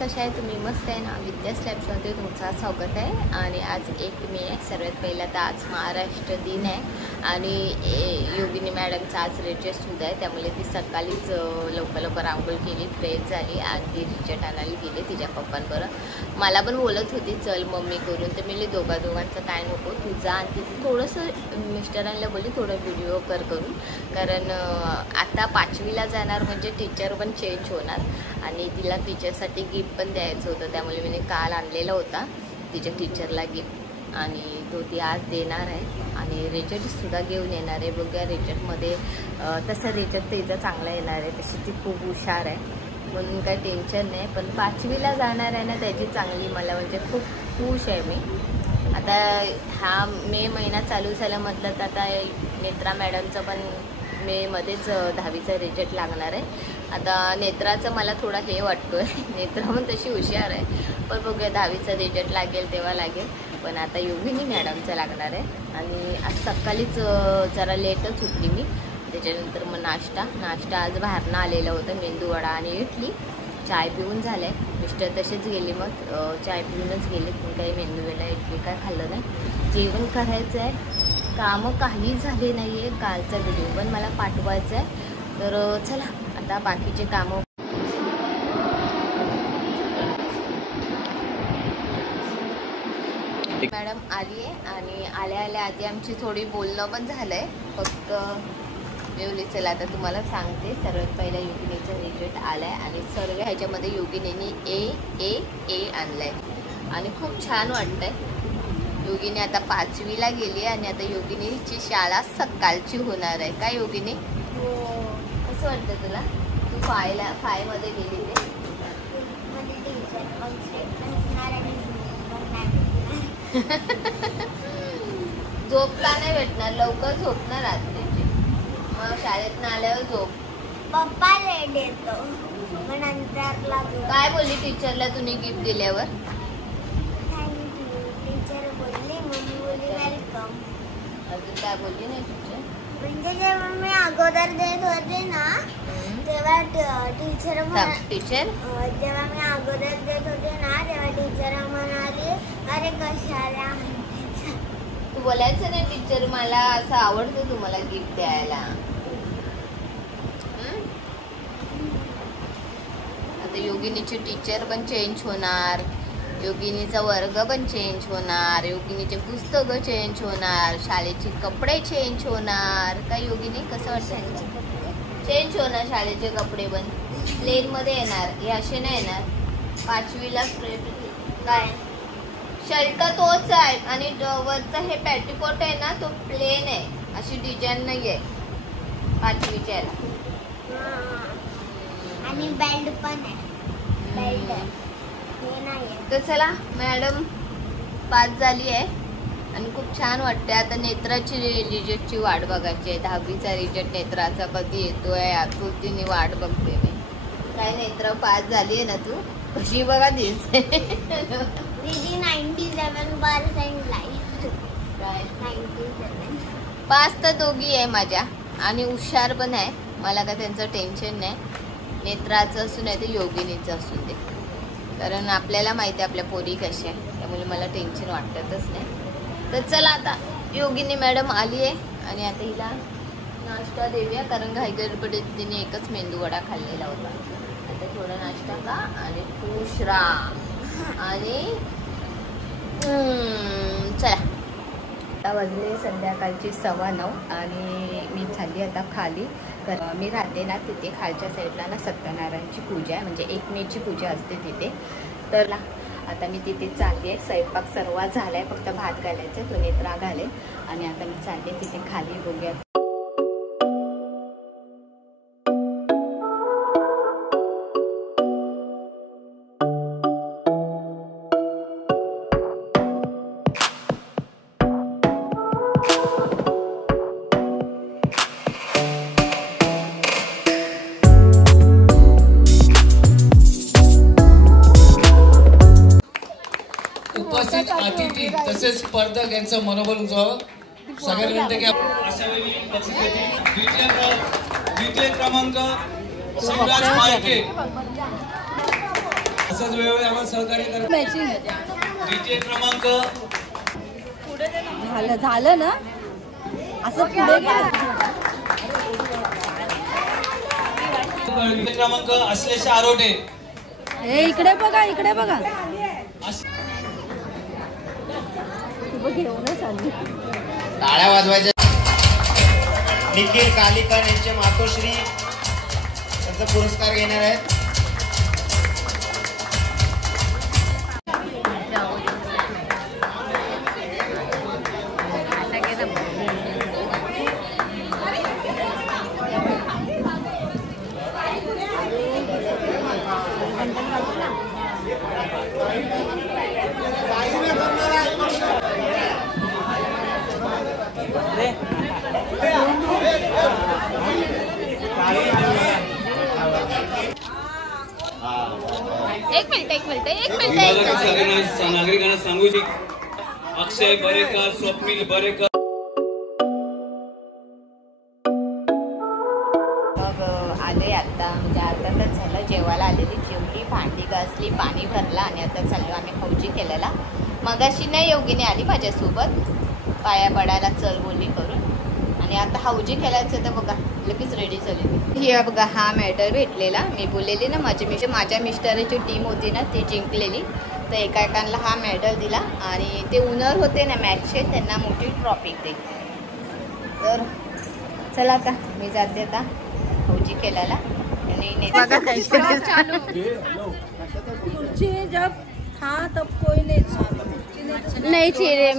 कशा आहे तुम्ही? मस्त आहे ना? विद्या स्लॅब्समध्ये तुमचं स्वागत आहे. आणि आज 1 मे आहे. सर्वात पहिला तर आज महाराष्ट्र दिन आहे आणि योगिनी मॅडमचा आज रेचेस्ट सुद्धा आहे, त्यामुळे ती सकाळीच लवकर आंघोळ केली, फ्रेश झाली आणि रिचट आणायला गेली तिच्या पप्पांबरोबर. मला पण बोलत होती चल मम्मी करून, तर मी दोघांचं काय नको, तू जा. आणि तिथे थोडंसं मिस्टरांना बोलली थोडं व्हिडिओ करून, कारण आता 5वीला जाणार म्हणजे टीचर पण चेंज होणार आणि तिला टीचरसाठी गिफ्ट पण द्यायचं होतं, त्यामुळे मी काल आणलेला होता तिच्या टीचरला गिफ्ट आणि तो ती आज देणार आहे. आणि रेचटसुद्धा घेऊन येणार आहे. बघूया रेचटमध्ये तसं रेचट तिचं चांगला येणार आहे, तशी ती खूप हुशार आहे म्हणून काही टेन्शन नाही. पण 5वीला जाणार आहे ना, त्याची चांगली मला म्हणजे खूप खुश आहे मी. आता हा मे महिना चालू झाला म्हटलं तर आता नेत्रा मॅडमचं पण मेमध्येच 10वीचा रिजल्ट लागणार आहे. आता नेत्राचं मला थोडा हे वाटतो आहे, नेत्रा पण तशी हुशार आहे, पण बघूया 10वीचा रिजल्ट लागेल तेव्हा लागेल. पण आता योगिनी मॅडमचा लागणार आहे. आणि आज सकाळीच जरा लेटच उठली मी, त्याच्यानंतर मग नाश्ता आज बाहेरनं आलेलं होतं, मेंदूवडा आणि इडली. चाय पिऊन झालं आहे, मिस्टर तसेच गेले, मग चाय पिऊनच गेले, पण काही मेंदूवडा इडली काय खाल्लं नाही. जेवण करायचं आहे, कामं काही झाले नाही आहे. कालचा व्हिडिओ पण मला पाठवायचा आहे, तर चला आता बाकीचे कामं. मॅडम आली आहे आणि आल्या आधी आमची थोडी बोलणं पण झालं आहे. फक्त येवली चला आता तुम्हाला सांगते. सर्वात पहिला योगिनीचा रिजल्ट आला आहे आणि सर्व ह्याच्यामध्ये योगिनीने ए आणलं आहे आणि खूप छान वाटतं आहे. योगिनी आता 5वीला गेली आणि आता योगिनीची शाळा सकाळची होणार आहे. काय योगिनी? हो. कसं वाटतं तुला? तू 5 मध्ये गेली ते झोप का नाही भेटणार? लवकर झोपणार रात्रीची, मग शाळेतनं आल्यावर झोप. पप्पा लेट येतो, मग नंतरला. काय बोलली टीचरला तुम्ही गिफ्ट दिल्यावर? थँक्यू टीचर बोलली, मम्मी बोलली वेलकम. अजून काय बोलली नाही टीचर? म्हणजे जेव्हा मी अगोदर देत होते ना तेव्हा टीचर जेव्हा मी अगोदर देत होते ना तेव्हा टीचर म्हणाली अरे कशाला. तू बोलायचं नाही टीचर मला असं आवडतं तुम्हाला गिफ्ट द्यायला. आता योगिनीची टीचर पण चेंज होणार, योगिनीचा वर्ग पण चेंज होणार, योगिनीचे पुस्तकं चेंज होणार, शाळेचे कपडे चेंज होणार. काय योगिनी कसं वाटतं? चेंज होणार शाळेचे कपडे पण प्लेन मध्ये येणार, हे असे नाही येणार. 5वीला काय शर्ट तोच आहे आणि वरचा हे पॅटीकोट आहे ना तो प्लेन आहे, अशी डिझाईन नाही आहे 5वीच्या याला. आणि बेल्ट पण आहे, बेल्ट हे नाही. तर चला मॅडम 5 झाली आहे आणि खूप छान वाटते. आता नेत्राची रिजल्टची वाट बघायची आहे. 10वीचा रिजल्ट नेत्राचा कधी येतोय आतुरतेने वाट बघते मी. काय नेत्रा 5 झाली आहे ना, तू कशी बघा दिसते. दीदी 97% लाईफ. काय 97. 5 तर दोघी आहे माझ्या आणि हुशार पण आहे, मला काय त्यांचं टेन्शन नाही. नेत्राचं असून नाही तर योगिनीचं असून दे, कारण आपल्याला माहिती आहे आपल्या पोरी कशा आहे, त्यामुळे मला टेन्शन वाटतच नाही. तर चला आता योगिनी मॅडम आली आहे आणि आता हिला नाश्ता देऊया, कारण घाई गडबडीत तिने एकच मेंदूवडा खाल्लेला होता. आता थोडा नाश्ता का आणि खुश राहा. आणि चला आता वाजले संध्याकाळची 9:15 आणि मी चालली आता खाली. मी राहते ना तिथे खालच्या साईडला ना सत्यनारायणची पूजा आहे, म्हणजे 1 मेची पूजा असते तिथे. तर आता मी तिथे चालली आहे. स्वयंपाक सर्व झाला आहे, फक्त भात घालायचं, तो नेत्रा घालेल. आणि आता मी चालले तिथे खाली. बघूया उपस्थित अतिथी तसेच स्पर्धक यांचं मनोबल उंचावं. सगळ्यांना विनंती की अशा वेळी बक्षीस देते. द्वितीय क्रमांक शिवराज मालके. असंच वेळोवेळी आम्हाला सहकार्य करा. द्वितीय क्रमांक झालं ना असं पुढे द्वितीय क्रमांक अश्लेष आरोटे. इकडे बघा इकडे बघा घेऊनच आली. टाळ्या वाजवायच्या. निखिल कालिकन यांचे मातोश्री त्यांचा पुरस्कार घेणार आहेत. एक मिनिट नागरिकांना सांगू इच्छित अक्षय बरेकर, स्वप्नील बरेकर. मग आले आता म्हणजे अर्धा तास झालं. जेवायला आलेली, जेवली, भांडी घासली, पाणी भरला आणि आता चाललो आम्ही हौजी केलेला. मगाशी नाही योगिनी आली माझ्यासोबत पाया पडायला चल बोलली करून. आणि आता हौजी खेळायचं तर बघा लगेच रेडी झाली. हे बघा हा मेडल भेटलेला. मी बोललेली ना माझ्या मिस्टरांची टीम होती ना ती जिंकलेली. तर एकाला हा मेडल दिला आणि ते उनर होते ना मॅचचे त्यांना मोठी ट्रॉफी दिली. तर चला आता मी जाते आता हौजी खेळायला. आणि जब था तब कोई नहीं नाही चिरे